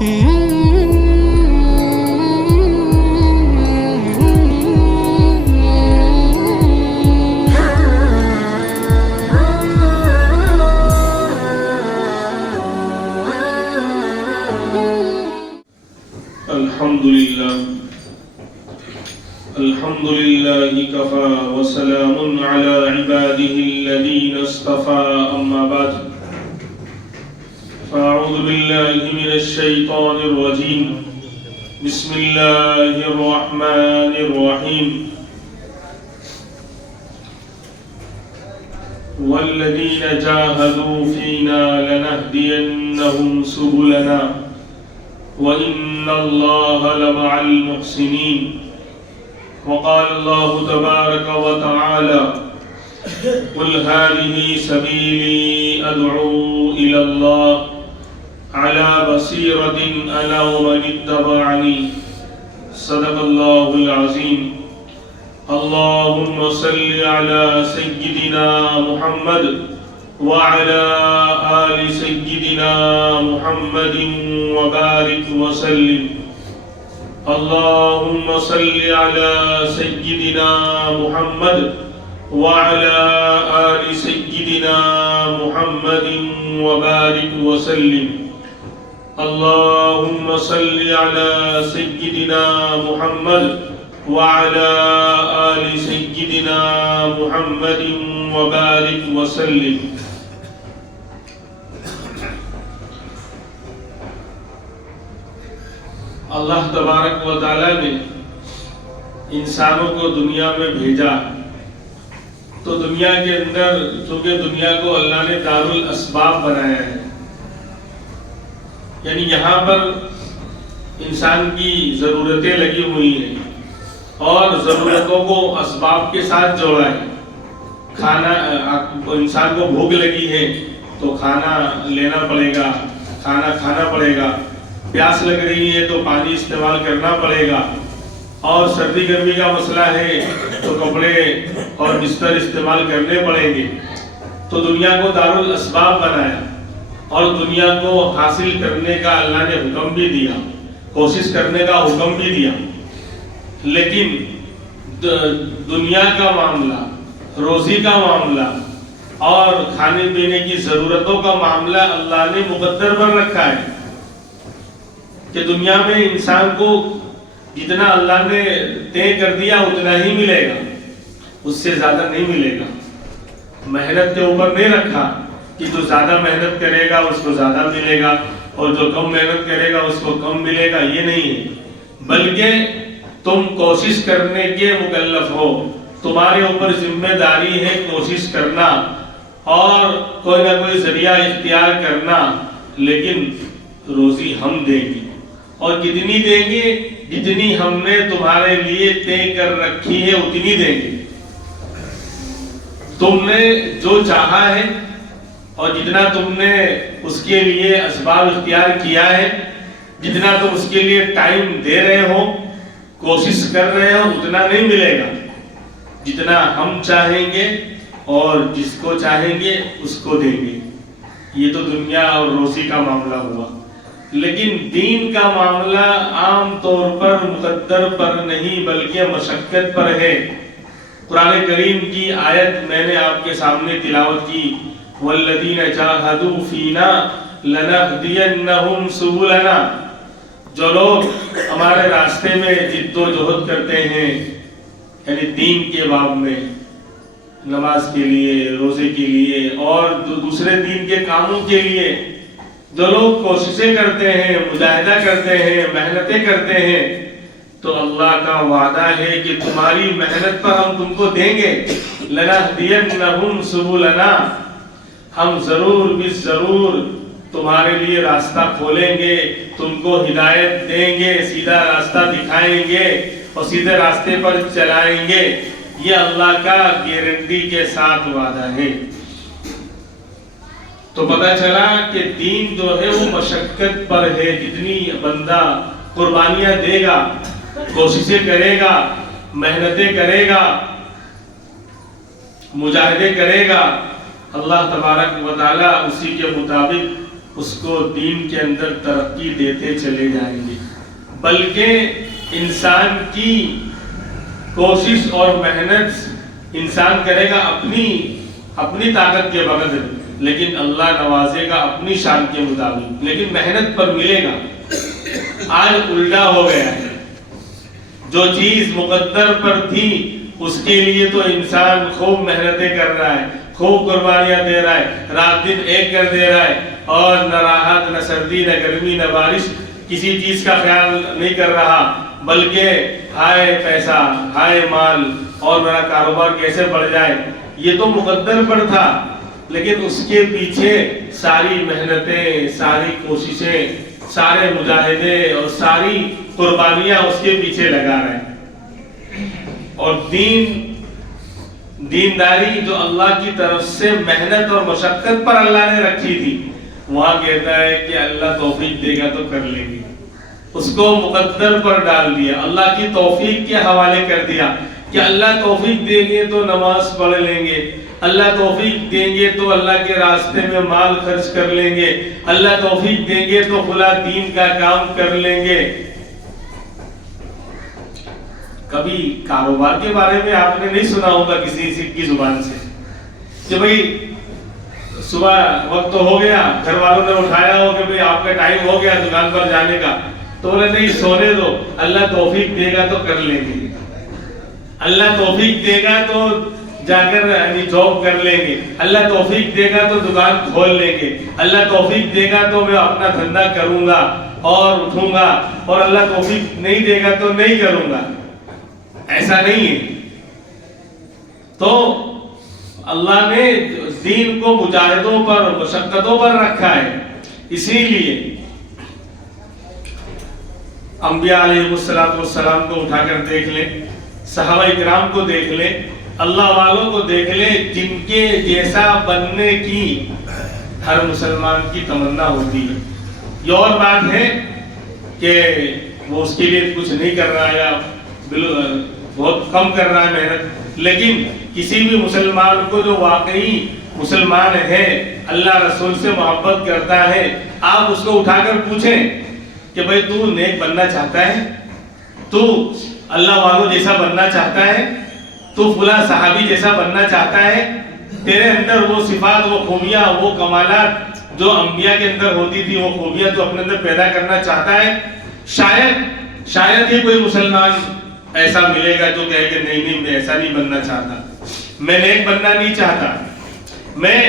الحمد لله كفى وسلام على عباده الذين اصطفى أما بعد فأعوذ بالله من الشيطان الرجيم بسم الله الرحمن الرحيم والذين جاهدوا فينا لنهدينهم سبلنا وإن الله لمع المحسنين وقال الله تبارك وتعالى قل هذه سبيلي أدعو إلى الله على بصيرة أنا ومن اتبعني صدق الله العظيم اللهم صل على سيدنا محمد وعلى آل سيدنا محمد وبارك وسلم اللهم صل على سيدنا محمد وعلى آل سيدنا محمد وبارك وسلم اللهم صل على سيدنا محمد وعلى آل سيدنا محمد وبارك وسلم اللہ تبارک و تعالیٰ نے انسانوں کو دنیا میں بھیجا تو دنیا کے اندر چونکہ دنیا کو اللہ نے دار الاسباب بنایا ہے، یعنی یہاں پر انسان کی ضرورتیں لگی ہوئی ہیں اور ضرورتوں کو اسباب کے ساتھ جوڑا ہے۔ کھانا، انسان کو بھوک لگی ہے تو کھانا لینا پڑے گا، کھانا کھانا پڑے گا، پیاس لگ رہی ہے تو پانی استعمال کرنا پڑے گا، اور سردی گرمی کا مسئلہ ہے تو کپڑے اور بستر استعمال کرنے پڑیں گے۔ تو دنیا کو دار الاسباب بنایا اور دنیا کو حاصل کرنے کا اللہ نے حکم بھی دیا، کوشش کرنے کا حکم بھی دیا، لیکن دنیا کا معاملہ، روزی کا معاملہ اور کھانے پینے کی ضرورتوں کا معاملہ اللہ نے مقدر پر رکھا ہے کہ دنیا میں انسان کو جتنا اللہ نے طے کر دیا اتنا ہی ملے گا، اس سے زیادہ نہیں ملے گا۔ محنت کے اوپر نہیں رکھا کہ جو زیادہ محنت کرے گا اس کو زیادہ ملے گا اور جو کم محنت کرے گا اس کو کم ملے گا، یہ نہیں ہے، بلکہ تم کوشش کرنے کے مکلف ہو، تمہارے اوپر ذمہ داری ہے کوشش کرنا اور کوئی نہ کوئی ذریعہ اختیار کرنا، لیکن روزی ہم دیں گے اور کتنی دیں گے؟ جتنی ہم نے تمہارے لیے طے کر رکھی ہے اتنی دیں گے۔ تم نے جو چاہا ہے اور جتنا تم نے اس کے لیے اسباب اختیار کیا ہے، جتنا تم اس کے لیے ٹائم دے رہے ہو، کوشش کر رہے ہو، اتنا نہیں ملے گا جتنا ہم چاہیں گے اور جس کو چاہیں گے اس کو دیں گے۔ یہ تو دنیا اور روزی کا معاملہ ہوا، لیکن دین کا معاملہ عام طور پر مقدر پر نہیں بلکہ مشقت پر ہے۔ قرآن کریم کی آیت میں نے آپ کے سامنے تلاوت کی، وَالَّذِينَ جَاهَدُوا فِينَا لَنَهْدِيَنَّهُمْ سُبُلَنَا، جو لوگ ہمارے راستے میں جد و جہد کرتے ہیں، یعنی دین کے باب میں، نماز کے لیے، روزے کے لیے اور دوسرے دین کے کاموں کے لیے جو لوگ کوششیں کرتے ہیں، مجاہدہ کرتے ہیں، محنتیں کرتے ہیں، تو اللہ کا وعدہ ہے کہ تمہاری محنت پر ہم تم کو دیں گے۔ لَنَهْدِيَنَّهُمْ سُبُلَنَا، ہم ضرور ضرور تمہارے لیے راستہ کھولیں گے، تم کو ہدایت دیں گے، سیدھا راستہ دکھائیں گے اور سیدھے راستے پر چلائیں گے۔ یہ اللہ کا گارنٹی کے ساتھ وعدہ ہے۔ تو پتہ چلا کہ دین جو ہے وہ مشقت پر ہے، جتنی بندہ قربانیاں دے گا، کوششیں کرے گا، محنتیں کرے گا، مجاہدے کرے گا، اللہ تبارک و تعالی اسی کے مطابق اس کو دین کے اندر ترقی دیتے چلے جائیں گے، بلکہ انسان کی کوشش اور محنت انسان کرے گا اپنی طاقت کے بغیر، لیکن اللہ نوازے گا اپنی شان کے مطابق، لیکن محنت پر ملے گا۔ آج الٹا ہو گیا ہے، جو چیز مقدر پر تھی اس کے لیے تو انسان خوب محنتیں کر رہا ہے، خوب قربانیاں دے رہا ہے، رات دن ایک کر دے رہا ہے، اور نہ راحت، نہ سردی، نہ گرمی، نہ بارش، کسی چیز کا خیال نہیں کر رہا، بلکہ ہائے پیسہ، ہائے مال، اور میرا کاروبار کیسے بڑھ جائے۔ یہ تو مقدر پر تھا، لیکن اس کے پیچھے ساری محنتیں، ساری کوششیں، سارے مجاہدے اور ساری قربانیاں اس کے پیچھے لگا رہے ہیں۔ اور دینداری جو اللہ کی طرف سے محنت اور مشقت پر اللہ نے رکھی تھی، وہاں کہتا ہے کہ اللہ توفیق دے گا تو کر لیں گے، اس کو مقدر پر ڈال دیا، اللہ کی توفیق کے حوالے کر دیا کہ اللہ توفیق دیں گے تو نماز پڑھ لیں گے، اللہ توفیق دیں گے تو اللہ کے راستے میں مال خرچ کر لیں گے، اللہ توفیق دیں گے تو فلاں دین کا کام کر لیں گے۔ کبھی کاروبار کے بارے میں آپ نے نہیں سنا ہوگا کسی سکھ کی زبان سے کہ بھئی صبح وقت تو ہو گیا، گھر والوں نے اٹھایا ہو کہ بھئی آپ کا ٹائم ہو گیا دکان پر جانے کا، تو بولے نہیں سونے دو، اللہ توفیق دے گا تو کر لیں گے، اللہ توفیق دے گا تو جا کر جاب کر لیں گے، اللہ توفیق دے گا تو دکان کھول لیں گے، اللہ توفیق دے گا تو میں اپنا دھندا کروں گا اور اٹھوں گا، اور اللہ توفیق نہیں دے گا تو نہیں کروں گا۔ ایسا نہیں ہے۔ تو اللہ نے دین کو مجاہدوں پر، مشقتوں پر رکھا ہے، اسی لیے انبیاء علیہ السلام کو اٹھا کر دیکھ لیں، صحابہ کرام کو دیکھ لیں، اللہ والوں کو دیکھ لیں، جن کے جیسا بننے کی ہر مسلمان کی تمنا ہوتی ہے۔ یہ اور بات ہے کہ وہ اس کے لیے کچھ نہیں کر رہا ہے یا بہت کم کر رہا ہے محنت، لیکن کسی بھی مسلمان کو جو واقعی مسلمان ہے، اللہ رسول سے محبت کرتا ہے، آپ اس کو اٹھا کر پوچھیں کہ بھئی تو نیک بننا چاہتا ہے، تو اللہ والوں جیسا بننا چاہتا ہے، تو فلاں صحابی جیسا بننا چاہتا ہے، تیرے اندر وہ صفات، وہ خوبیاں، وہ کمالات جو انبیاء کے اندر ہوتی تھی، وہ خوبیاں تو اپنے اندر پیدا کرنا چاہتا ہے۔ شاید ہی کوئی مسلمان ایسا ملے گا جو کہے کہ نہیں میں ایسا نہیں بننا چاہتا، میں نیک بننا نہیں چاہتا، میں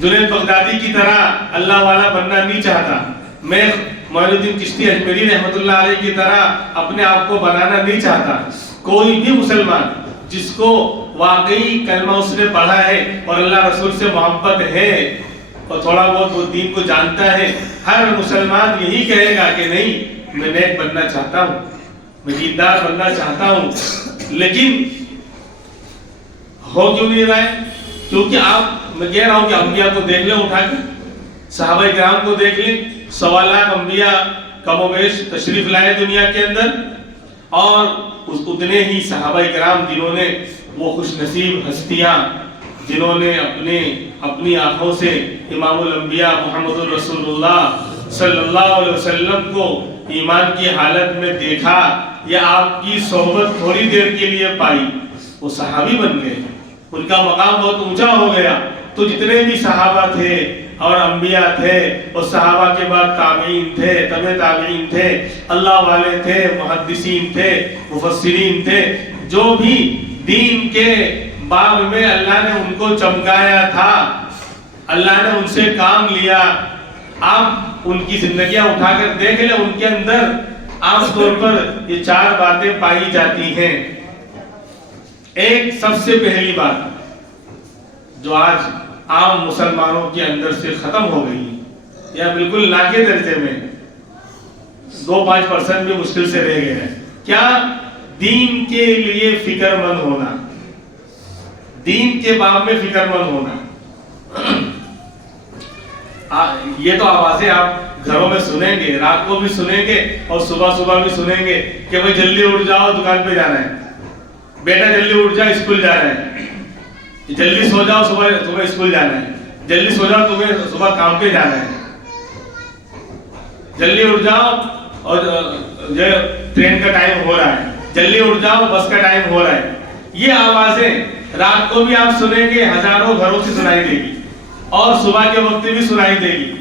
جنید بغدادی کی طرح اللہ والا بننا نہیں چاہتا، میں معین الدین چشتی اجمیری رحمت اللہ علیہ کی طرح اپنے آپ کو بنانا نہیں چاہتا۔ کوئی بھی مسلمان جس کو واقعی کلمہ اس نے پڑھا ہے اور اللہ رسول سے محبت ہے اور تھوڑا بہت وہ دین کو جانتا ہے، ہر مسلمان یہی کہے گا کہ نہیں میں نیک بننا چاہتا ہوں، میں دیندار بننا چاہتا ہوں، لیکن ہو کیوں نہیں رہا ہے؟ کیونکہ میں کہہ رہا ہوں کہ انبیاء کو دیکھ لیں اٹھا کے، صحابہ کرام کو دیکھ لیں، سوالات انبیاء کم و بیش تشریف لائے دنیا کے اندر، اور اتنے ہی صحابہ کرام جنہوں نے وہ خوش نصیب ہستیاں جنہوں نے اپنی آنکھوں سے امام الانبیاء محمد الرسول اللہ صلی اللہ علیہ وسلم کو ایمان کی حالت میں دیکھا یا آپ کی صحبت تھوڑی دیر کے لیے پائی، وہ صحابی بن گئے، ان کا مقام بہت اونچا ہو گیا۔ تو جتنے بھی صحابہ تھے اور انبیاء تھے، اور صحابہ کے بعد تابعین تھے، تبع تابعین تھے، اللہ والے تھے، محدثین تھے، مفسرین تھے، جو بھی دین کے باب میں اللہ نے ان کو چمکایا تھا، اللہ نے ان سے کام لیا۔ آپ ان کی زندگیاں اٹھا کر دیکھ لیں، ان کے اندر عام طور پر یہ 4 باتیں پائی جاتی ہیں۔ ایک سب سے پہلی بات جو آج عام مسلمانوں کے اندر سے ختم ہو گئی یا بالکل نہ کے درجے میں 2-5% بھی مشکل سے رہ گئے ہیں، کیا؟ دین کے لیے فکر مند ہونا، دین کے باب میں فکر مند ہونا۔ یہ تو آوازیں آپ گھروں میں سنیں گے، رات کو بھی سنیں گے اور صبح بھی سنیں گے کہ بھئی جلدی اٹھ جاؤ دکان پہ جانا ہے، بیٹا جلدی اٹھ جاؤ اسکول جانا ہے، جلدی سو جاؤ صبح اسکول جانا ہے، جلدی سو جاؤ تمہیں صبح کام پہ جانا ہے۔ جلدی اٹھ جاؤ، اور جو ٹرین کا ٹائم ہو رہا ہے، جلدی اٹھ جاؤ، بس کا ٹائم ہو رہا ہے. یہ آوازیں رات کو بھی آپ سنیں گے، ہزاروں گھروں سے سنائی دے گی، اور صبح کے وقت بھی سنائی دے گی.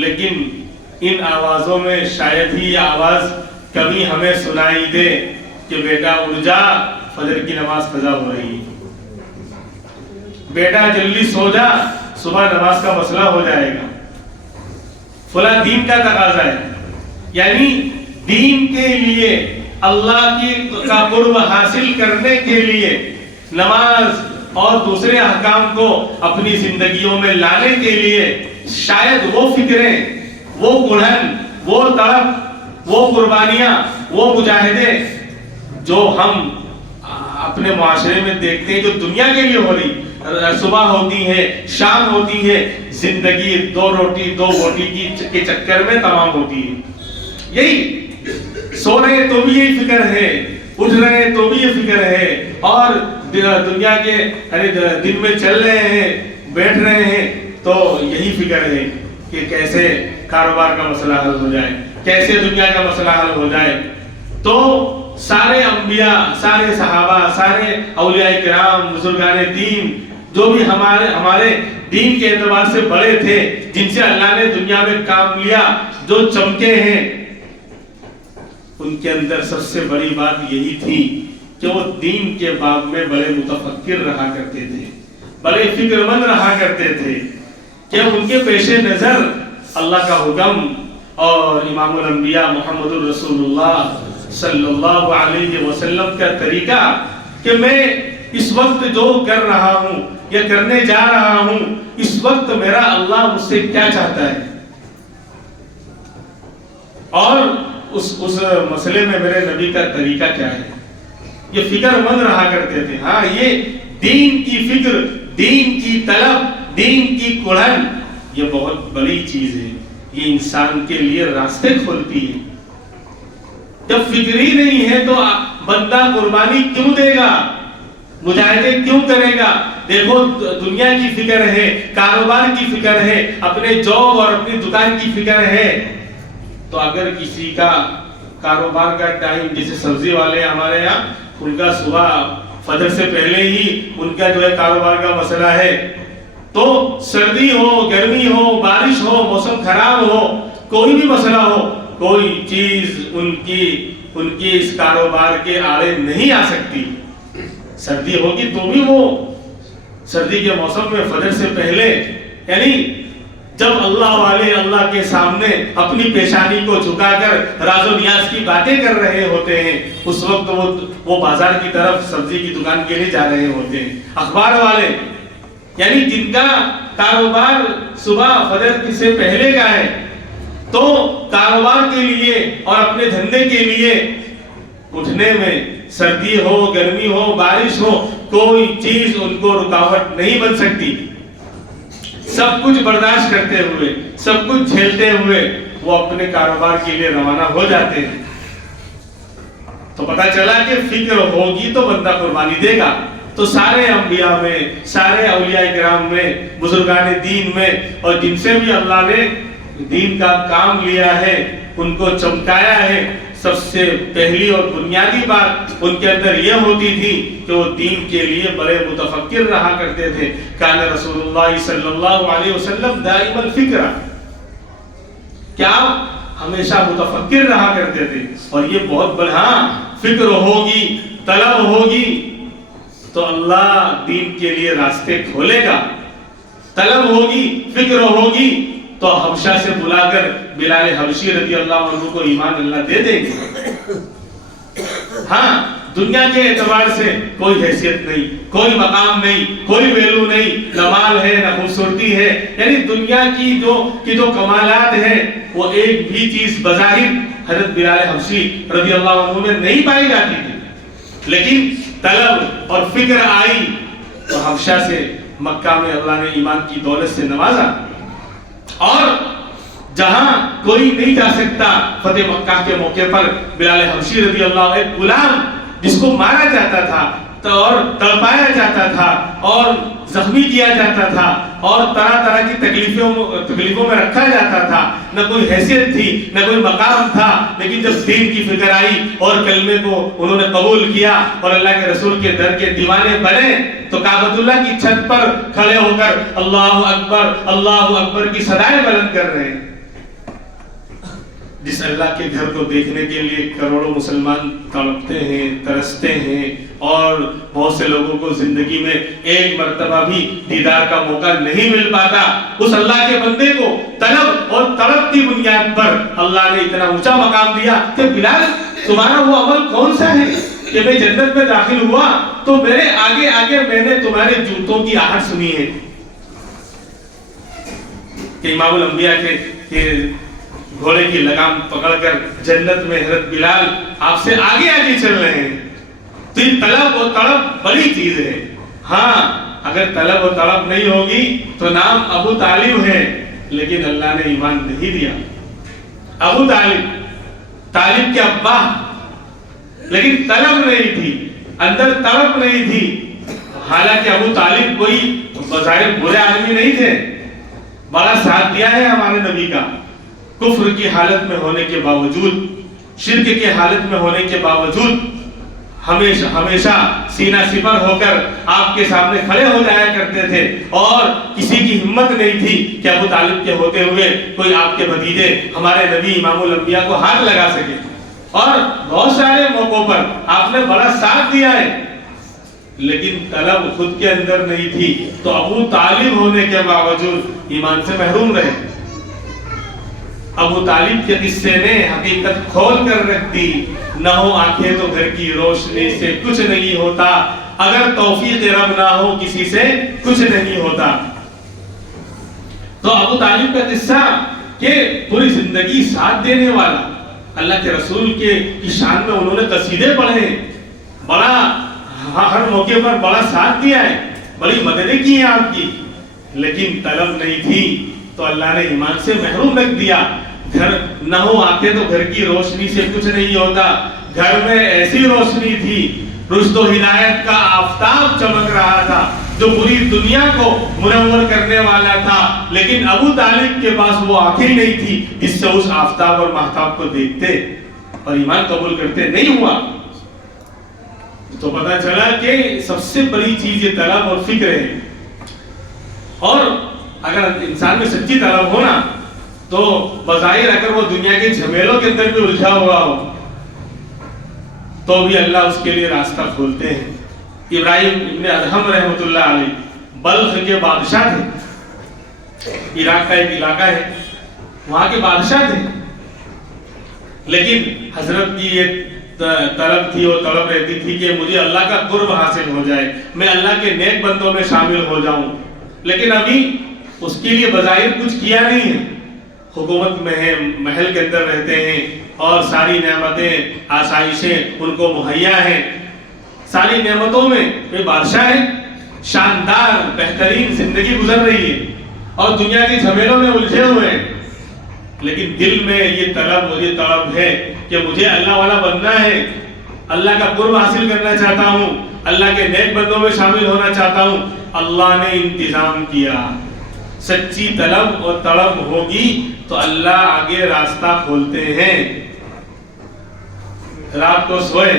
لیکن ان آوازوں میں شاید ہی آواز کبھی ہمیں سنائی دے کہ بیٹا اٹھ جا، فجر کی نماز قضا ہو رہی ہے، بیٹا جلدی سو جا، صبح نماز کا مسئلہ ہو جائے گا، فلاں دین کا تقاضا ہے. یعنی دین کے لیے، اللہ کی کا قرب حاصل کرنے کے لیے نماز اور دوسرے احکام کو اپنی زندگیوں میں لانے کے لیے شاید وہ فکریں، وہ کڑھن، وہ تڑپ، وہ قربانیاں، وہ مجاہدے جو ہم اپنے معاشرے میں دیکھتے ہیں، جو دنیا کے لیے ہو رہی، صبح ہوتی ہے، شام ہوتی ہے، زندگی دو روٹی دو بوٹی کے چکر میں تمام ہوتی ہے. یہی سو رہے تو بھی یہی فکر ہے، اٹھ رہے تو بھی یہ فکر ہے، اور دنیا کے دن میں چل رہے ہیں، بیٹھ رہے ہیں تو یہی فکر ہے کہ کیسے کاروبار کا مسئلہ حل ہو جائے، کیسے دنیا کا مسئلہ حل ہو جائے. تو سارے انبیاء، سارے صحابہ، سارے اولیاء کرام، بزرگان دین، جو بھی ہمارے دین کے اعتبار سے بڑے تھے، جن سے اللہ نے دنیا میں کام لیا، جو چمکے ہیں، ان کے اندر سب سے بڑی بات یہی تھی کہ وہ دین کے باب میں بڑے متفکر رہا کرتے تھے، بڑے فکر مند رہا کرتے تھے، کہ ان کے پیش نظر اللہ کا حکم اور امام الانبیاء محمد الرسول اللہ صلی اللہ علیہ وسلم کا طریقہ، کہ میں اس وقت جو کر رہا ہوں یا کرنے جا رہا ہوں، اس وقت میرا اللہ مجھ سے کیا چاہتا ہے، اور اس مسئلے میں میرے نبی کا طریقہ کیا ہے. یہ فکر مند رہا کرتے تھے. ہاں، یہ دین کی فکر، دین کی طلب، دین کی کڑھن، یہ بہت بڑی چیز ہے. یہ انسان کے لیے راستے کھولتی ہے. جب فکر ہی نہیں ہے تو بندہ قربانی کیوں دے گا، مجاہدے کیوں کرے گا؟ دیکھو، دنیا کی فکر ہے، کاروبار کی فکر ہے، اپنے جاب اور اپنی دکان کی فکر ہے. تو اگر کسی کا کاروبار کا ٹائم، جیسے سبزی والے ہمارے یہاں، ان کا صبح فجر سے پہلے ہی ان کا جو ہے کاروبار کا مسئلہ ہے، تو سردی ہو، گرمی ہو، بارش ہو، موسم خراب ہو، کوئی بھی مسئلہ ہو، کوئی چیز ان کی اس کاروبار کے آڑے نہیں آ سکتی. سردی ہوگی تو بھی وہ سردی کے موسم میں فجر سے پہلے، یعنی جب اللہ والے اللہ کے سامنے اپنی پیشانی کو جھکا کر راز و نیاز کی باتیں کر رہے ہوتے ہیں، اس وقت وہ بازار کی طرف سبزی کی دکان کے لیے جا رہے ہوتے ہیں. اخبار والے، یعنی جن کا کاروبار صبح فجر سے پہلے کا ہے، تو کاروبار کے لیے اور اپنے دھندے کے لیے اٹھنے میں سردی ہو، گرمی ہو، بارش ہو، کوئی چیز ان کو رکاوٹ نہیں بن سکتی. سب کچھ برداشت کرتے ہوئے، سب کچھ جھیلتے ہوئے وہ اپنے کاروبار کے لیے روانہ ہو جاتے ہیں. تو پتہ چلا کہ فکر ہوگی تو بندہ قربانی دے گا. تو سارے انبیاء میں، سارے اولیاء کرام میں، بزرگان دین میں، اور جن سے بھی اللہ نے دین کا کام لیا ہے، ان کو چمکایا ہے، سب سے پہلی اور بنیادی بات ان کے اندر یہ ہوتی تھی کہ وہ دین کے لیے بڑے متفکر رہا کرتے تھے. کان رسول اللہ صلی اللہ علیہ وسلم دائم الفکر، کیا ہمیشہ متفکر رہا کرتے تھے. اور یہ بہت بڑا، فکر ہوگی، طلب ہوگی تو اللہ دین کے لیے راستے کھولے گا. طلب ہوگی، فکر ہوگی تو حبشہ سے بلا کر بلال حبشی رضی اللہ عنہ کو ایمان اللہ دے دیں گے. ہاں، دنیا کے اعتبار سے کوئی حیثیت نہیں، کوئی مقام نہیں، کوئی ویلو نہیں، نہ مال ہے، نہ خوبصورتی ہے. یعنی دنیا کی جو کمالات ہیں، وہ ایک بھی چیز بظاہر حضرت بلال حبشی رضی اللہ عنہ میں نہیں پائی جاتی تھی. لیکن طلب اور فکر آئی تو حبشہ سے مکہ میں اللہ نے ایمان کی دولت سے نوازا. اور جہاں کوئی نہیں جا سکتا، فتح مکہ کے موقع پر بلال حبشی رضی اللہ عنہ، ایک غلام جس کو مارا جاتا تھا، اور تڑپایا جاتا تھا اور زخمی کیا جاتا تھا اور طرح طرح کی تکلیفوں میں رکھا جاتا تھا، نہ کوئی حیثیت تھی نہ کوئی مقام تھا، لیکن جب دین کی فکر آئی اور کلمے کو انہوں نے قبول کیا اور اللہ کے رسول کے در کے دیوانے بنے تو کعبۃ اللہ کی چھت پر کھڑے ہو کر اللہ اکبر کی صدائیں بلند کر رہے ہیں۔ جس اللہ کے گھر کو دیکھنے کے لیے کروڑوں مسلمان تڑپتے ہیں، ترستے ہیں، اور بہت سے لوگوں کو زندگی میں ایک مرتبہ بھی دیدار کا موقع نہیں مل پاتا، اس اللہ کے بندے کو طلب اور تڑپ کی بنیاد پر اللہ نے اتنا اونچا مقام دیا کہ بلال تمہارا وہ عمل کون سا ہے کہ میں جنت میں داخل ہوا تو میرے آگے آگے میں نے تمہارے جوتوں کی آہٹ سنی ہے، کہ امام الانبیاء کے گھوڑے کی لگام پکڑ کر جنت میں حضرت بلال آپ سے آگے آگے چل رہے ہیں۔ تو یہ طلب و تڑپ بڑی چیز ہے۔ ہاں اگر طلب و تڑپ نہیں ہوگی تو نام ابو طالب ہے، لیکن اللہ نے ایمان نہیں دیا۔ ابو طالب کے ابا، لیکن طلب نہیں تھی، اندر تڑپ نہیں تھی۔ حالانکہ ابو طالب کوئی بظاہر برے آدمی نہیں تھے، بڑا ساتھ دیا ہے ہمارے نبی کا، کفر کی حالت میں ہونے کے باوجود، شرک کے حالت میں ہونے کے باوجود ہمیشہ سینہ سپر ہو کر آپ کے سامنے کھڑے ہو جایا کرتے تھے، اور کسی کی ہمت نہیں تھی کہ ابو طالب کے ہوتے ہوئے کوئی آپ کے بھتیجے ہمارے نبی امام الانبیاء کو ہاتھ لگا سکے۔ اور بہت سارے موقعوں پر آپ نے بڑا ساتھ دیا ہے، لیکن طلب خود کے اندر نہیں تھی، تو ابو طالب ہونے کے باوجود ایمان سے محروم رہے۔ ابو طالب کے قصے نے حقیقت کھول کر رکھ دی، نہ ہو آنکھیں تو گھر کی روشنی سے کچھ نہیں ہوتا، اگر توفیق رب نہ ہو کسی سے کچھ نہیں ہوتا۔ تو ابو طالب کا قصہ کہ پوری زندگی ساتھ دینے والا، اللہ کے رسول کی شان میں انہوں نے قصیدے پڑھے، بڑا ہر موقع پر بڑا ساتھ دیا ہے، بڑی مددیں کی ہیں آپ کی، لیکن طلب نہیں تھی تو اللہ نے ایمان سے محروم رکھ دیا۔ گھر نہ ہو آنکھیں تو گھر کی روشنی سے کچھ نہیں ہوتا، گھر میں ایسی روشنی تھی، رشد و ہدایت کا آفتاب چمک رہا تھا جو پوری دنیا کو منور کرنے والا تھا، لیکن ابو طالب کے پاس وہ آنکھیں نہیں تھی جس سے اس آفتاب اور مہتاب کو دیکھتے اور ایمان قبول کرتے۔ نہیں ہوا تو پتا چلا کہ سب سے بڑی چیز یہ طلب اور فکر ہے، اور اگر انسان میں سچی طلب ہو نا تو بظاہر اگر وہ دنیا کے جھمیلوں کے اندر بھی الجھا ہوا ہو تو بھی اللہ اس کے لیے راستہ کھولتے ہیں۔ ابراہیم ابن ادہم رحمۃ اللہ علیہ بلخ کے بادشاہ تھے، عراق کا ایک علاقہ ہے، وہاں کے بادشاہ تھے، لیکن حضرت کی یہ طلب تھی اور طلب رہتی تھی کہ مجھے اللہ کا قرب حاصل ہو جائے، میں اللہ کے نیک بندوں میں شامل ہو جاؤں، لیکن ابھی اس کے لیے بظاہر کچھ کیا نہیں ہے، حکومت میں ہے، محل کے اندر رہتے ہیں اور ساری نعمتیں آسائشیں ان کو مہیا ہیں، ساری نعمتوں میں یہ بادشاہ ہے، شاندار بہترین زندگی گزر رہی ہے اور دنیا کے جھمیلوں میں الجھے ہوئے ہیں، لیکن دل میں یہ طلب ہے کہ مجھے اللہ والا بننا ہے، اللہ کا قرب حاصل کرنا چاہتا ہوں، اللہ کے نیک بندوں میں شامل ہونا چاہتا ہوں۔ اللہ نے انتظام کیا، سچی طلب اور طلب ہوگی تو اللہ آگے راستہ کھولتے ہیں۔ رات کو سوئے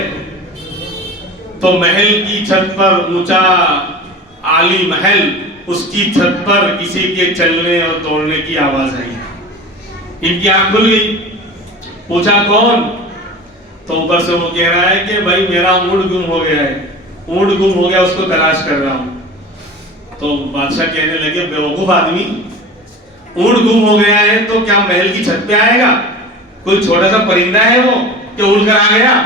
تو محل کی چھت پر، اونچا عالی محل، اس کی چھت پر کسی کے چلنے اور دوڑنے کی آواز آئی، ان کی آنکھ کھل گئی، پوچھا کون؟ تو اوپر سے وہ کہہ رہا ہے کہ بھائی میرا اونٹ گم ہو گیا ہے، اونٹ گم ہو گیا، اس کو تلاش کر رہا ہوں۔ تو بادشاہ کہنے لگے بیوقوف آدمی، اونٹ گم ہو گیا ہے تو کیا محل کی چھت پہ آئے گا؟ کوئی چھوٹا سا پرندہ ہے وہ کہ اڑ کر آ گیا؟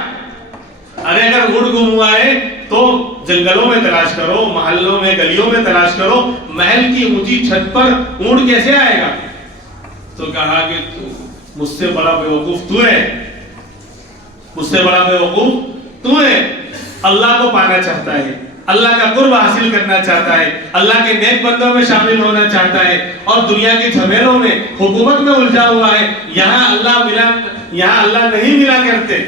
ارے اگر اونٹ گم ہوا ہے تو جنگلوں میں تلاش کرو، محلوں میں، گلیوں میں تلاش کرو، محل کی اونچی چھت پر اونٹ کیسے آئے گا؟ تو کہا کہ مجھ سے بڑا بیوقوف تو ہے، مجھ سے بڑا بیوقوف تو ہے۔ اللہ کو پانا چاہتا ہے، اللہ کا قرب حاصل کرنا چاہتا ہے، اللہ کے نیک بندوں میں شامل ہونا چاہتا ہے، اور دنیا کے جھمیلوں میں، حکومت میں الجھا ہوا ہے، یہاں اللہ نہیں ملا کرتے،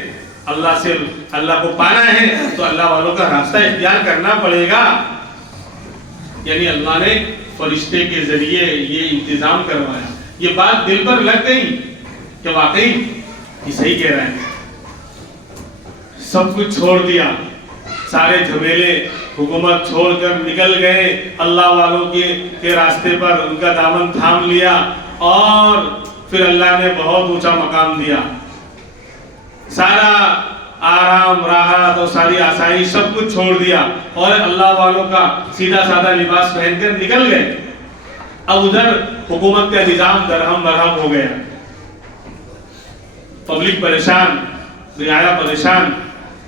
اللہ کو پانا ہے تو اللہ والوں کا راستہ اختیار کرنا پڑے گا. یعنی اللہ نے فرشتے کے ذریعے یہ انتظام کروایا. یہ بات دل پر لگ گئی کہ واقعی یہ صحیح کہہ رہا ہے. سب کچھ چھوڑ دیا, سارے جھمیلے, حکومت چھوڑ کر نکل گئے اللہ والوں کے راستے پر, ان کا دامن تھام لیا اور پھر اللہ نے بہت اونچا مقام دیا. سارا آرام راحت اور ساری آسائش سب کچھ چھوڑ دیا اور اللہ والوں کا سیدھا سادہ لباس پہن کر نکل گئے. اب ادھر حکومت کا نظام درہم برہم ہو گیا, پبلک پریشان, رعایا پریشان.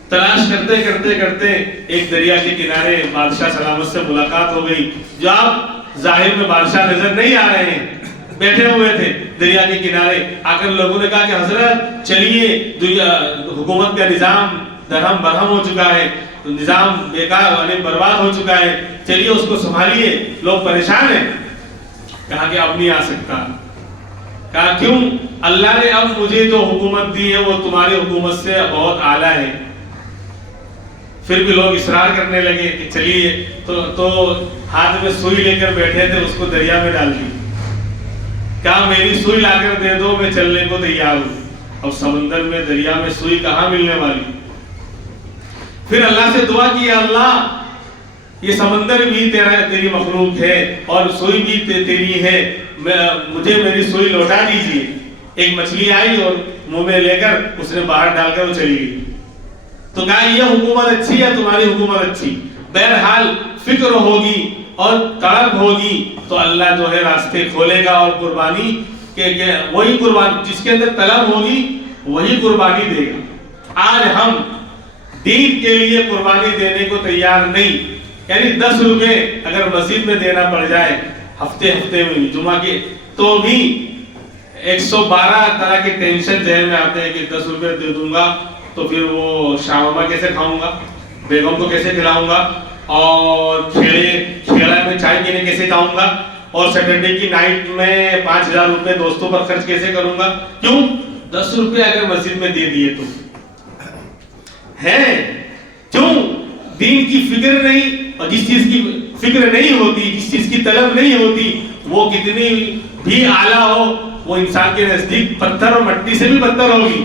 تلاش کرتے کرتے کرتے ایک دریا کے کنارے بادشاہ سلامت سے ملاقات ہو گئی. جو آپ ظاہر میں بادشاہ نظر نہیں آ رہے ہیں, بیٹھے ہوئے تھے دریا کے کنارے. آ کر لوگوں نے کہا کہ حضرت چلیے, حکومت کا نظام درہم برہم ہو چکا ہے, نظام بیکار یعنی برباد ہو چکا ہے, چلیے اس کو سنبھالیے, لوگ پریشان ہیں. کہا کہ اب نہیں آ سکتا. کہا کیوں؟ اللہ نے اب مجھے جو حکومت دی ہے وہ تمہاری حکومت سے بہت اعلیٰ ہے. پھر بھی لوگ اصرار کرنے لگے کہ چلیے, تو ہاتھ میں سوئی لے کر بیٹھے تھے, اس کو دریا میں ڈال دی. کہا میری سوئی لا کر دے دو, میں چلنے کو تیار ہوں. اب سمندر میں دریا میں سوئی کہاں ملنے والی. پھر اللہ سے دعا کی, اللہ یہ سمندر بھی تیری مخلوق ہے اور سوئی بھی تیری ہے, مجھے میری سوئی لوٹا دیجیے. ایک مچھلی آئی اور منہ میں لے کر اس نے باہر ڈال کر وہ چلی گئی. تو کہا یہ حکومت اچھی ہے, تمہاری حکومت اچھی. بہرحال فکر ہوگی اور طلب ہوگی تو اللہ جو ہے راستے کھولے گا, اور قربانی وہی قربانی جس کے اندر طلب ہوگی وہی قربانی دے گا. آج ہم دین کے لیے قربانی دینے کو تیار نہیں. یعنی 10 روپے اگر مسجد میں دینا پڑ جائے ہفتے میں جمعہ کے, تو بھی 112 طرح کے ٹینشن ذہن میں آتے ہیں کہ 10 روپے دے دوں گا تو پھر وہ شاورما کیسے کھاؤں گا, بیگم کو کیسے کھلاؤں گا, اور کھیڑا میں چائے پینے کیسے جاؤں گا, اور سیٹرڈے کی نائٹ میں 5000 روپے دوستوں پر خرچ کیسے کروں گا. کیوں؟ 10 روپے اگر مسجد میں دے دیے تو ہے. کیوں؟ دین کی فکر نہیں, اور جس چیز کی فکر نہیں ہوتی, جس چیز کی طلب نہیں ہوتی, وہ کتنی بھی اعلیٰ ہو وہ انسان کے نزدیک پتھر اور مٹی سے بھی بدتر ہوگی.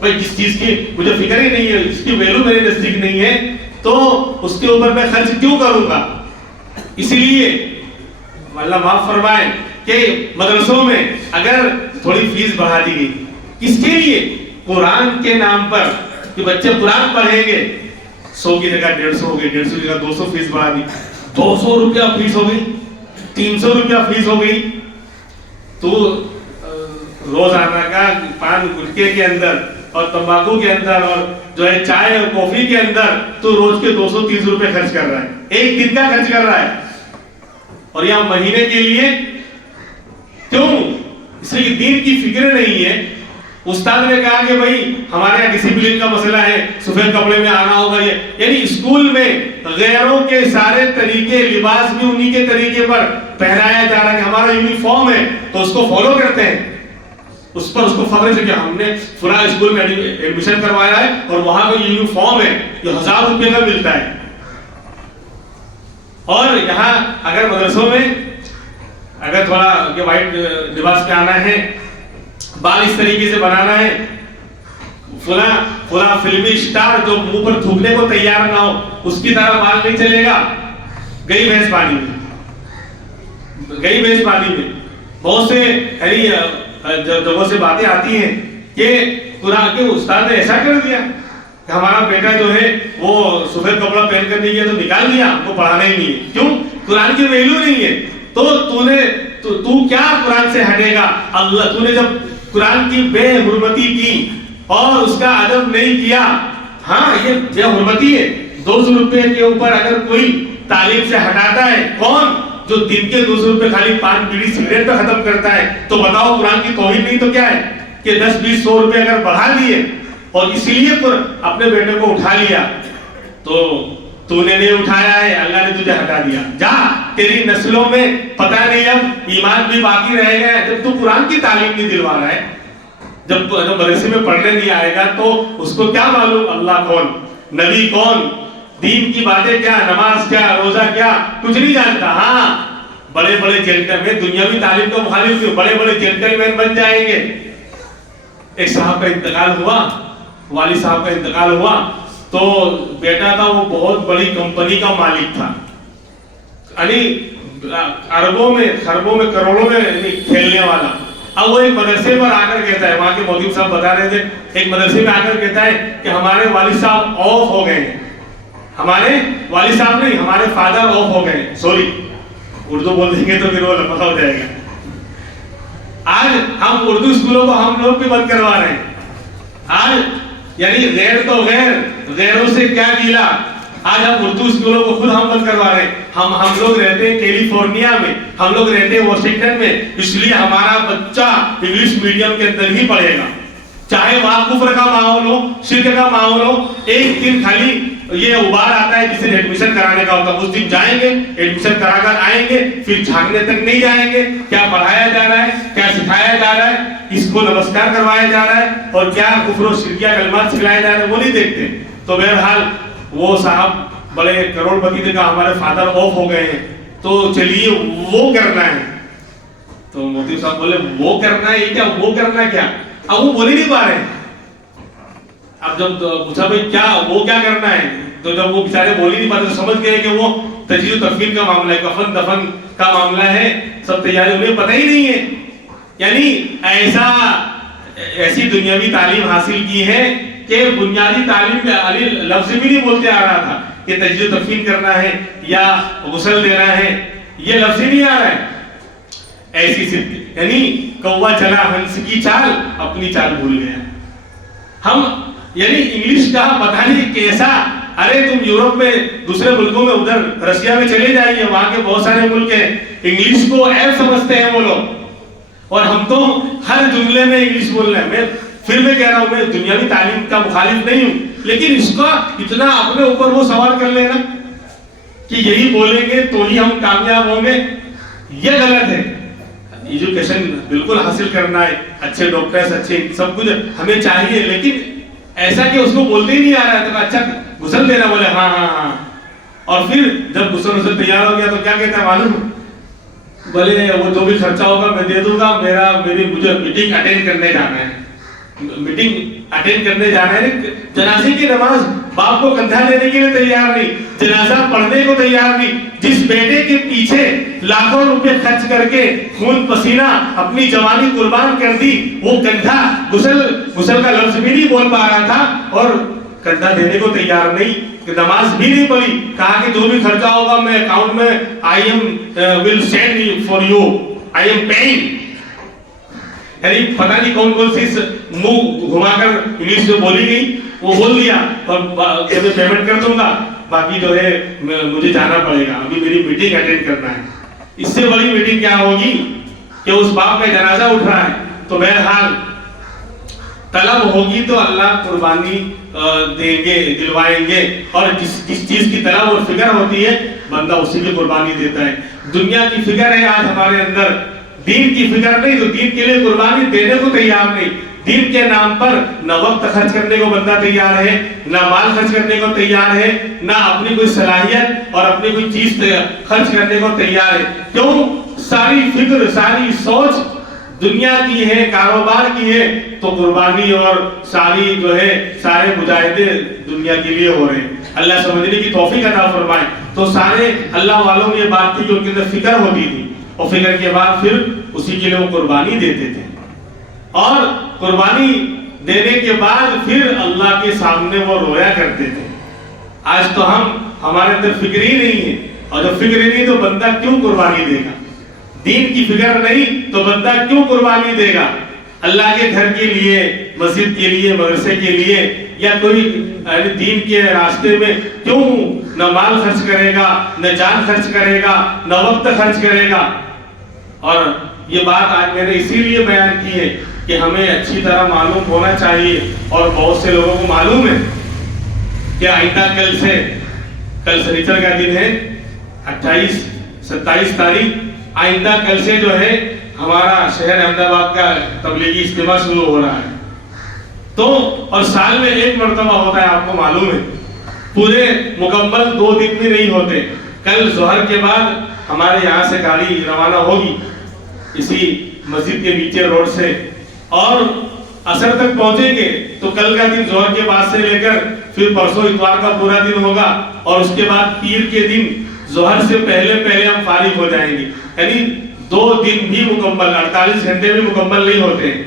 بھائی جس چیز کی مجھے فکر ہی نہیں ہے, جس کی ویلو میرے نزدیک نہیں ہے, تو اس کے اوپر میں خرچ کیوں کروں گا. اسی لیے اللہ معاف فرمائے کہ مدرسوں میں اگر تھوڑی فیس بڑھا دی گئی, کس کے لیے؟ قرآن کے نام پر, کہ بچے قرآن پڑھیں گے. 100 کی جگہ 150 ہو گئی, 150 کی جگہ 200 فیس بڑھا دی, 200 روپیہ فیس ہو گئی, 300 روپیہ فیس ہو گئی. تو روزانہ کا پان گٹکے کے اندر اور تمباکو کے اندر اور جو ہے چائے اور کافی کے اندر تو روز کے 230 روپے خرچ کر رہا ہے, ایک دن کا خرچ کر رہا ہے. اور یہاں مہینے کے لیے کیوں؟ اس لیے دین کی فکر نہیں ہے. استاد نے کہا کہ بھائی ہمارے یہاں ڈسپلن کا مسئلہ ہے, سفید کپڑے میں آنا ہوگا. یہ یعنی اسکول میں غیروں کے سارے طریقے, لباس بھی انہی کے طریقے پر پہنایا جا رہا ہے. کہ ہمارا یونیفارم ہے تو اس کو فالو کرتے ہیں, اس پر اس کو فخر سے کہ ہم نے فلاں اسکول میں ایڈمیشن کروایا ہے اور وہاں کا یونیفارم ہے جو 1000 روپے کا ملتا ہے. اور یہاں اگر مدرسوں میں اگر تھوڑا کہ وائٹ لباس پہ آنا ہے, بال اس طریقے سے بنانا ہے, فلاں فلمی اسٹار جو منہ پر تھوکنے کو تیار نہ ہو اس کی طرح بال نہیں چلے گا. گئی بھینس پانی میں. بہت سے جگہوں سے باتیں آتی ہیں کہ قرآن کے استاد نے ایسا کر دیا کہ ہمارا بیٹا جو ہے وہ سفید کپڑا پہن کر نہیں گیا تو نکال دیا, ہم کو پڑھانا ہی نہیں ہے. کیوں؟ قرآن کی ویلیو نہیں ہے. تو کیا قرآن سے ہٹے گا؟ اللہ تو نے جب قرآن کی بے حرمتی کی اور اس کا ادب نہیں کیا, ہاں یہ بے حرمتی ہے. 200 روپے کے اوپر اگر کوئی تعلیم سے ہٹاتا ہے, کون؟ جو دن کے 200 روپے خالی پان بیڑی سگریٹ پہ ختم کرتا ہے, تو بتاؤ قرآن کی توہین نہیں تو کیا ہے کہ 10-20-100 روپے اگر بڑھا لیے اور اسی لیے اپنے بیٹے کو اٹھا لیا, تو نے نہیں اٹھایا ہے, اللہ نے تجھے ہٹا دیا. جا, تیری نسلوں میں پتہ نہیں اب ایمان بھی باقی رہے گا جب تو قرآن کی تعلیم نہیں دلوا رہا ہے. جب مدرسے میں پڑھنے نہیں آئے گا تو اس کو کیا معلوم اللہ کون، نبی کون، دین کی باتیں کیا، نماز کیا، روزہ کیا، کچھ نہیں جانتا۔ ہاں بڑے بڑے جینٹل مین، دنیاوی تعلیم کا مخالف کیوں، بڑے بڑے جینٹل مین بن جائیں گے۔ ایک صاحب کا انتقال ہوا، والد صاحب کا انتقال ہوا، تو بیٹا تھا وہ بہت بڑی کمپنی کا مالک تھا، یعنی اربوں میں خربوں میں کروڑوں میں کھیلنے والا۔ اب وہ ایک مدرسے پر آ کر کہتا ہے، وہاں کے مولوی صاحب بتا رہے تھے، ایک مدرسے میں آ کر کہتا ہے کہ ہمارے والد صاحب آف ہو گئے ہیں، ہمارے والد صاحب نہیں، ہمارے فادر آف ہو گئے ہیں، سوری اردو بول دیں گے تو پھر وہ لفظ ہو جائے گا۔ آج ہم اردو اسکولوں کو ہم لوگ بھی بند کروا رہے ہیں۔ آج یعنی غیر تو غیر، غیروں سے کیا گیلا، آج ہم اردو اسکولوں کو خود ہم بند کروا رہے ہیں۔ ہم لوگ رہتے ہیں کیلیفورنیا میں، ہم لوگ رہتے ہیں واشنگٹن میں، اس لیے ہمارا بچہ انگلش میڈیم کے اندر ہی پڑھے گا، چاہے وہاں کفر کا ماحول ہو، شرک کا ماحول ہو۔ ایک دن خالی یہ ابار آتا ہے جس دن ایڈمیشن کرانے کا ہوتا ہے، اس دن جائیں گے، ایڈمیشن کرا کر آئیں گے، پھر جھانکنے تک نہیں جائیں گے کیا پڑھایا جا رہا ہے، کیا سکھایا جا رہا ہے، اس کو نمسکار کروایا جا رہا ہے اور کیا کفر و شرکیہ کلمات سکھلائے جا رہے ہیں، وہ نہیں دیکھتے۔ تو بہرحال وہ صاحب بڑے کروڑ پتی نے کہا ہمارے فادر آف ہو گئے ہیں تو چلیے وہ کرنا ہے۔ تو مودی صاحب بولے وہ کرنا ہے، یہ کیا وہ کرنا کیا، اب وہ بول ہی نہیں پا رہے۔ اب جب پوچھا بھائی کیا وہ کیا کرنا ہے، تو جب وہ بیچارے بول ہی نہیں پاتے تو سمجھ گئے کہ وہ تجہیز و تکفین کا معاملہ ہے، کفن دفن کا معاملہ ہے، سب تیاری، انہیں پتہ ہی نہیں ہے۔ یعنی ایسی دنیاوی تعلیم حاصل کی ہے کہ بنیادی تعلیم میں علی لفظ بھی نہیں بولتے آ رہا تھا کہ تجہیز و تکفین کرنا ہے یا غسل دینا ہے، یہ لفظ ہی نہیں آ رہا ہے۔ ایسی صرف یعنی کوا چلا ہنس کی چال، اپنی چال بھول گیا۔ ہم یعنی انگلش کا پتہ نہیں کیسا، ارے تم یورپ میں دوسرے ملکوں میں ادھر رشیا میں چلے جائیے، وہاں کے بہت سارے ملک ہیں انگلش کو عیب سمجھتے ہیں وہ لوگ، اور ہم تو ہر جملے میں انگلش بول رہے ہیں۔ میں کہہ رہا ہوں میں دنیاوی تعلیم کا مخالف نہیں ہوں، لیکن اس کا اتنا اپنے اوپر وہ سوال کر لینا کہ یہی بولیں گے تو ہی ہم کامیاب ہوں گے، یہ غلط ہے۔ ایجوکیشن بالکل حاصل کرنا ہے، اچھے ڈاکٹرز، اچھے سب کچھ ہمیں چاہیے، لیکن ایسا کہ اس کو بولتے ہی نہیں آ رہا ہے۔ تو اچھا غسل دینا، بولے ہاں ہاں ہاں، اور پھر جب غسل تیار ہو گیا تو کیا کہتا ہے معلوم، بولے وہ جو بھی خرچہ ہوگا میں دے دوں گا، مجھے میٹنگ اٹینڈ کرنے جانا ہے، میٹنگ اٹینڈ کرنے جانا ہے۔ جنازے کی نماز باپ کو کندھا دینے کے لیے تیار نہیں، جنازہ پڑھنے کو تیار نہیں۔ جس بیٹے کے پیچھے لاکھوں روپے خرچ کر کے خون پسینہ اپنی جوانی قربان کر دی، وہ کندھا غسل کا لفظ بھی نہیں بول پا رہا تھا اور کندھا دینے کو تیار نہیں، نماز بھی نہیں پڑھی، کہا کہ جو بھی خرچہ ہوگا میں اکاؤنٹ میں I will send for you, I am paying۔ یعنی پتہ نہیں کون کون سی منہ گھما کر انگلش میں بولی گئی، وہ بول دیا اور میں پیمنٹ کر دوں گا، باقی جو ہے مجھے جانا پڑے گا، ابھی میری میٹنگ اٹینڈ کرنا ہے۔ اس سے بڑی میٹنگ کیا ہوگی کہ اس باپ کا جنازہ اٹھ رہا ہے۔ تو بہرحال طلب ہوگی تو اللہ قربانی دیں گے، دلوائیں گے، اور جس چیز کی طلب اور فکر ہوتی ہے بندہ اسی کی قربانی دیتا ہے۔ دنیا کی فکر ہے آج ہمارے اندر، دین کی فکر نہیں، تو دین کے لیے قربانی دینے کو تیار نہیں۔ دین کے نام پر نہ وقت خرچ کرنے کو بندہ تیار ہے، نہ مال خرچ کرنے کو تیار ہے، نہ اپنی کوئی صلاحیت اور اپنی کوئی چیز خرچ کرنے کو تیار ہے۔ کیوں؟ ساری فکر، ساری سوچ دنیا کی ہے، کاروبار کی ہے، تو قربانی اور ساری جو ہے سارے مجاہدے دنیا کے لیے ہو رہے ہیں۔ اللہ سمجھنے کی توفیق عطا فرمائے۔ تو سارے اللہ والوں میں یہ بات تھی کہ ان کے اندر فکر ہوتی تھی، اور فکر کے بعد پھر اسی کے لیے وہ قربانی دیتے تھے، اور قربانی دینے کے بعد پھر اللہ کے سامنے وہ رویا کرتے تھے۔ آج تو ہمارے اندر فکر ہی نہیں ہے، اور جب فکر ہی نہیں تو بندہ کیوں قربانی دے گا؟ دین کی فکر نہیں تو بندہ کیوں قربانی دے گا؟ اللہ کے گھر کے لیے، مسجد کے لیے، مدرسے کے لیے، یا کوئی دین کے راستے میں کیوں نہ مال خرچ کرے گا، نہ جان خرچ کرے گا، نہ وقت خرچ کرے گا؟ اور یہ بات آج میں نے اسی لیے بیان کی ہے کہ ہمیں اچھی طرح معلوم ہونا چاہیے، اور بہت سے لوگوں کو معلوم ہے کہ آئندہ کل سنیچر کا دن ہے 27 تاریخ، آئندہ کل سے جو ہے ہمارا شہر احمد آباد کا تبلیغی اجتماع شروع ہو رہا ہے۔ تو اور سال میں ایک مرتبہ ہوتا ہے، آپ کو معلوم ہے، پورے مکمل 2 دن بھی نہیں ہوتے. کل ظہر کے بعد ہمارے یہاں سے گاڑی روانہ ہوگی اسی مسجد کے نیچے روڈ سے، اور عصر تک پہنچیں گے تو کل کا دن ظہر کے بعد سے لے کر پھر پرسوں اتوار کا پورا دن ہوگا، اور اس کے بعد پیر کے دن ظہر سے پہلے ہم فارغ ہو جائیں گے. یعنی 2 دن بھی مکمل، 48 گھنٹے بھی مکمل نہیں ہوتے ہیں.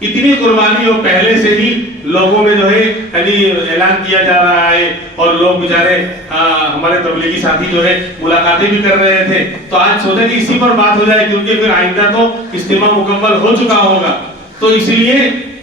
اتنی قربانی اور پہلے سے ہی لوگوں میں جو ہے یعنی اعلان کیا جا رہا ہے، اور لوگ بیچارے ہمارے تبلیغی ساتھی جو ہے ملاقاتیں بھی کر رہے تھے. تو آج سوچا کہ اسی پر بات ہو جائے، کیونکہ پھر آئندہ تو اجتماع مکمل ہو چکا ہوگا. تو اس لیے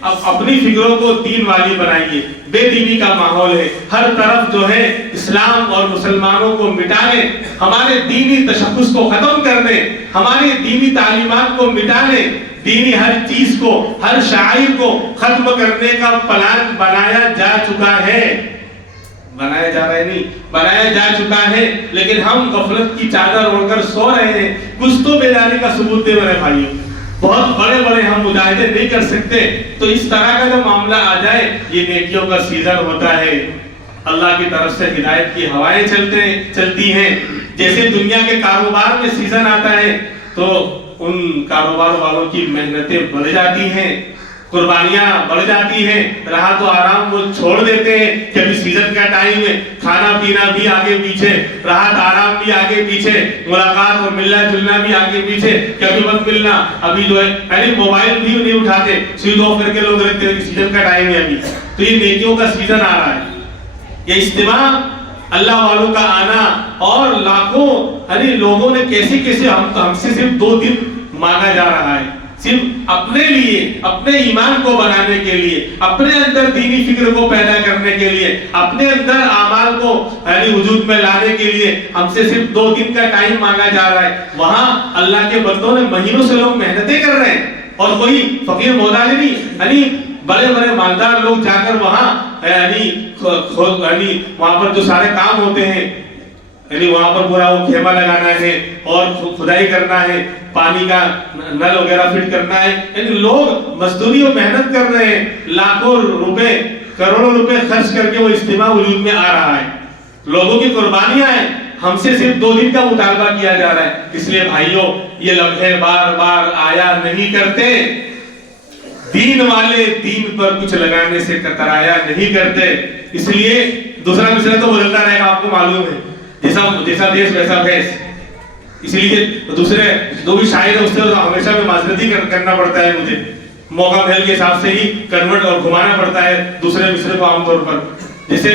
اب اپنی فکروں کو دین والی بنائیے. بے دینی کا ماحول ہے، ہر طرف جو ہے اسلام اور مسلمانوں کو مٹانے، ہمارے دینی تشخص کو ختم کرنے، ہماری دینی تعلیمات کو مٹانے، دینی ہر چیز کو، ہر شاعر کو ختم کرنے کا پلان بنایا جا چکا ہے. بنایا جا رہا ہے نہیں، بنایا جا چکا ہے، لیکن ہم غفلت کی چادر اوڑھ کر سو رہے ہیں. کچھ تو بیداری کا ثبوت دے میرے بھائیوں. بہت بڑے بڑے ہم مجاہدے نہیں کر سکتے. تو اس طرح کا جو معاملہ آ جائے، یہ نیکیوں کا سیزن ہوتا ہے، اللہ کی طرف سے ہدایت کی ہوائیں چلتی ہیں. جیسے دنیا کے کاروبار میں سیزن آتا ہے تو ان کاروبار والوں کی محنتیں بڑھ جاتی ہیں، قربانیاں بڑھ جاتی ہیں، راحت و آرام وہ چھوڑ دیتے ہیں کہ ابھی سیزن کا ٹائم ہے، کھانا پینا بھی آگے پیچھے، راحت آرام بھی آگے پیچھے، ملاقات اور ملنا جلنا بھی آگے پیچھے، کبھی مت ملنا. ابھی جو ہے یعنی موبائل بھی نہیں اٹھاتے، سوئچ آف کر کے لوگ رکھتے ہیں کہ سیزن کا ٹائم ہے ابھی. تو یہ نیکیوں کا سیزن آ رہا ہے. یہ اجتماع اللہ والوں کا آنا، اور لاکھوں لوگوں نے کیسے ہم سے صرف 2 دن مانگا جا رہا ہے، صرف اپنے لیے، اپنے ایمان کو بنانے کے لیے، اپنے اندر دینی فکر کو پیدا کرنے کے لیے، اپنے اندر اعمال کو وجود میں لانے کے لیے ہم سے صرف 2 دن کا ٹائم مانگا جا رہا ہے. وہاں اللہ کے بندوں نے مہینوں سے لوگ محنتیں کر رہے ہیں، اور کوئی فقیر محتاج نہیں، بڑے بڑے مالدار لوگ جا کر وہاں وہاں پر جو سارے کام ہوتے ہیں، وہاں پر پورا وہ خیمہ لگانا ہے اور کھدائی کرنا ہے، پانی کا نل وغیرہ فٹ کرنا ہے، لوگ مزدوری اور محنت کر رہے ہیں، لاکھوں روپے کروڑوں روپے خرچ کر کے وہ اجتماع وجود میں آ رہا ہے. لوگوں کی قربانیاں ہیں، ہم سے صرف 2 دن کا مطالبہ کیا جا رہا ہے. اس لیے بھائیوں، یہ لمحے بار بار آیا نہیں کرتے. دین والے دین پر کچھ لگانے سے کترایا نہیں کرتے. اس لیے دوسرا مسئلہ تو بدلتا رہے گا، آپ کو معلوم ہے، جیسا دیش ویسا بھیس. اس لیے دوسرے جو بھی شاعر ہے اس سے ہمیشہ میں معذرتی کرنا پڑتا ہے، مجھے موقع محل کے حساب سے ہی کنورٹ اور گھمانا پڑتا ہے دوسرے مصرے کو عام طور پر. جیسے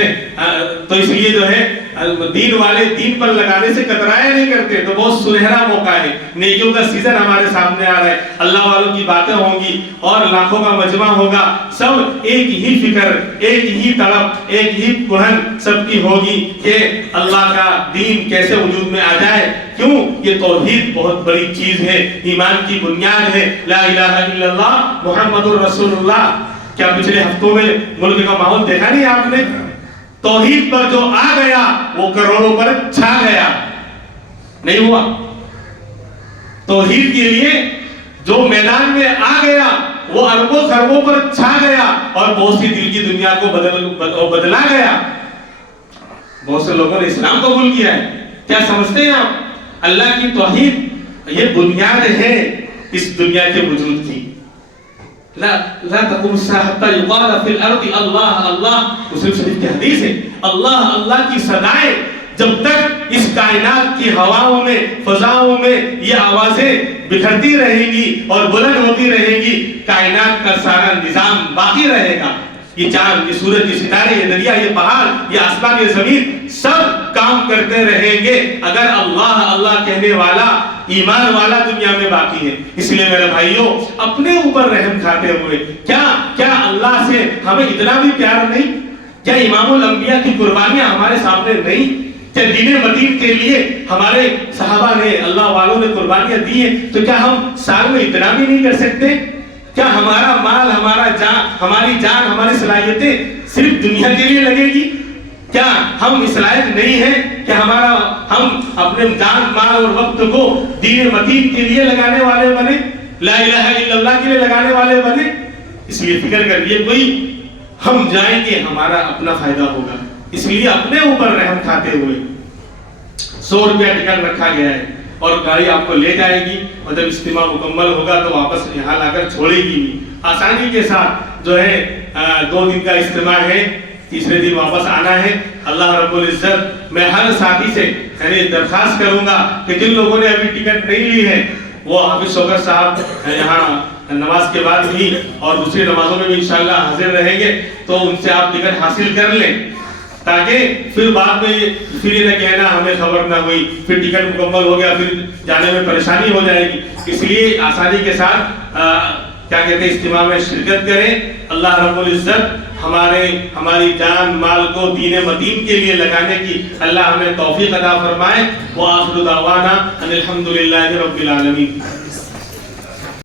تو اس لیے جو ہے دین والے دین پر لگانے سے کترایا نہیں کرتے. تو بہت سنہرا موقع ہے، نیکیوں کا سیزن ہمارے سامنے آ رہا ہے. اللہ والوں کی باتیں ہوں گی اور لاکھوں کا مجمع ہوگا، سب ایک ہی فکر، ایک ہی طلب، ایک ہی کہن سب کی ہوگی کہ اللہ کا دین کیسے وجود میں آ جائے. کیوں؟ یہ توحید بہت بڑی چیز ہے، ایمان کی بنیاد ہے. لا الہ الا اللہ محمد الرسول اللہ. کیا پچھلے ہفتوں میں ملک کا ماحول دیکھا نہیں آپ نے؟ توحید پر جو آ گیا وہ کروڑوں پر چھا گیا. نہیں ہوا؟ توحید کے لیے جو میدان میں آ گیا وہ اربوں خربوں پر چھا گیا، اور بہت سی دل کی دنیا کو بدلا گیا. بہت سے لوگوں نے اسلام قبول کیا ہے. کیا سمجھتے ہیں آپ؟ اللہ کی توحید یہ بنیاد ہے اس دنیا کے وجود کی. لا تقوم الساعة حتى يقال في الارض اللہ اللہ. مسلم شریف کی حدیث ہے، اللہ اللہ کی صدائیں جب تک اس کائنات کی ہواؤں میں، فضاؤں میں یہ آوازیں بکھرتی رہیں گی اور بلند ہوتی رہیں گی، کائنات کا سارا نظام باقی رہے گا. یہ چاند، یہ سورج، یہ ستارے، یہ دریا، یہ پہاڑ، یہ آسمان، یہ زمین، سب کام کرتے رہیں گے اگر اللہ اللہ کہنے والا، ایمان والا دنیا میں باقی ہے. اس لیے میرے بھائیوں، اپنے اوپر رحم کھاتے ہوئے، کیا اللہ سے ہمیں اتنا بھی پیار نہیں؟ کیا امام الانبیاء کی قربانیاں ہمارے سامنے نہیں؟ کیا دین مدین کے لیے ہمارے صحابہ نے، اللہ والوں نے قربانیاں دی ہیں؟ تو کیا ہم سال میں اتنا بھی نہیں کر سکتے؟ کیا ہمارا مال، ہماری جان، ہماری صلاحیتیں صرف دنیا کے لیے لگے گی؟ کیا ہم اس لائق نہیں ہیں کہ ہم اپنے جان، مال اور وقت کو دین مدین کے لیے لگانے والے بنے، لا الہ الا اللہ کے لیے لگانے والے بنے؟ اس لیے فکر کریے، کوئی ہم جائیں گے ہمارا اپنا فائدہ ہوگا، اس لیے اپنے اوپر رحم کھاتے ہوئے 100 روپیہ ٹکٹ رکھا گیا ہے اور گاڑی آپ کو لے جائے گی، مطلب اجتماع مکمل ہوگا تو واپس یہاں لا کر چھوڑے گی بھی آسانی کے ساتھ۔ جو ہے 2 دن کا اجتماع ہے، تیسرے دن واپس آنا ہے۔ اللہ رب العزت میں ہر ساتھی سے یعنی درخواست کروں گا کہ جن لوگوں نے ابھی ٹکٹ نہیں لی ہے وہ حافظ شوکت صاحب یہاں نماز کے بعد بھی اور دوسری نمازوں میں بھی انشاءاللہ حاضر رہیں گے، تو ان سے آپ ٹکٹ حاصل کر لیں تاکہ پھر بعد میں پھر یہ نہ کہنا ہمیں خبر نہ ہوئی، پھر ٹکٹ مکمل ہو گیا پھر جانے میں پریشانی ہو جائے گی۔ اس لیے آسانی کے ساتھ کیا کہتے ہیں اجتماع میں شرکت کریں۔ اللہ رب العزت ہماری جان مال کو دین متین کے لیے لگانے کی اللہ ہمیں توفیق عطا فرمائے۔ وآخر دعوانا ان الحمد للہ رب العالمین۔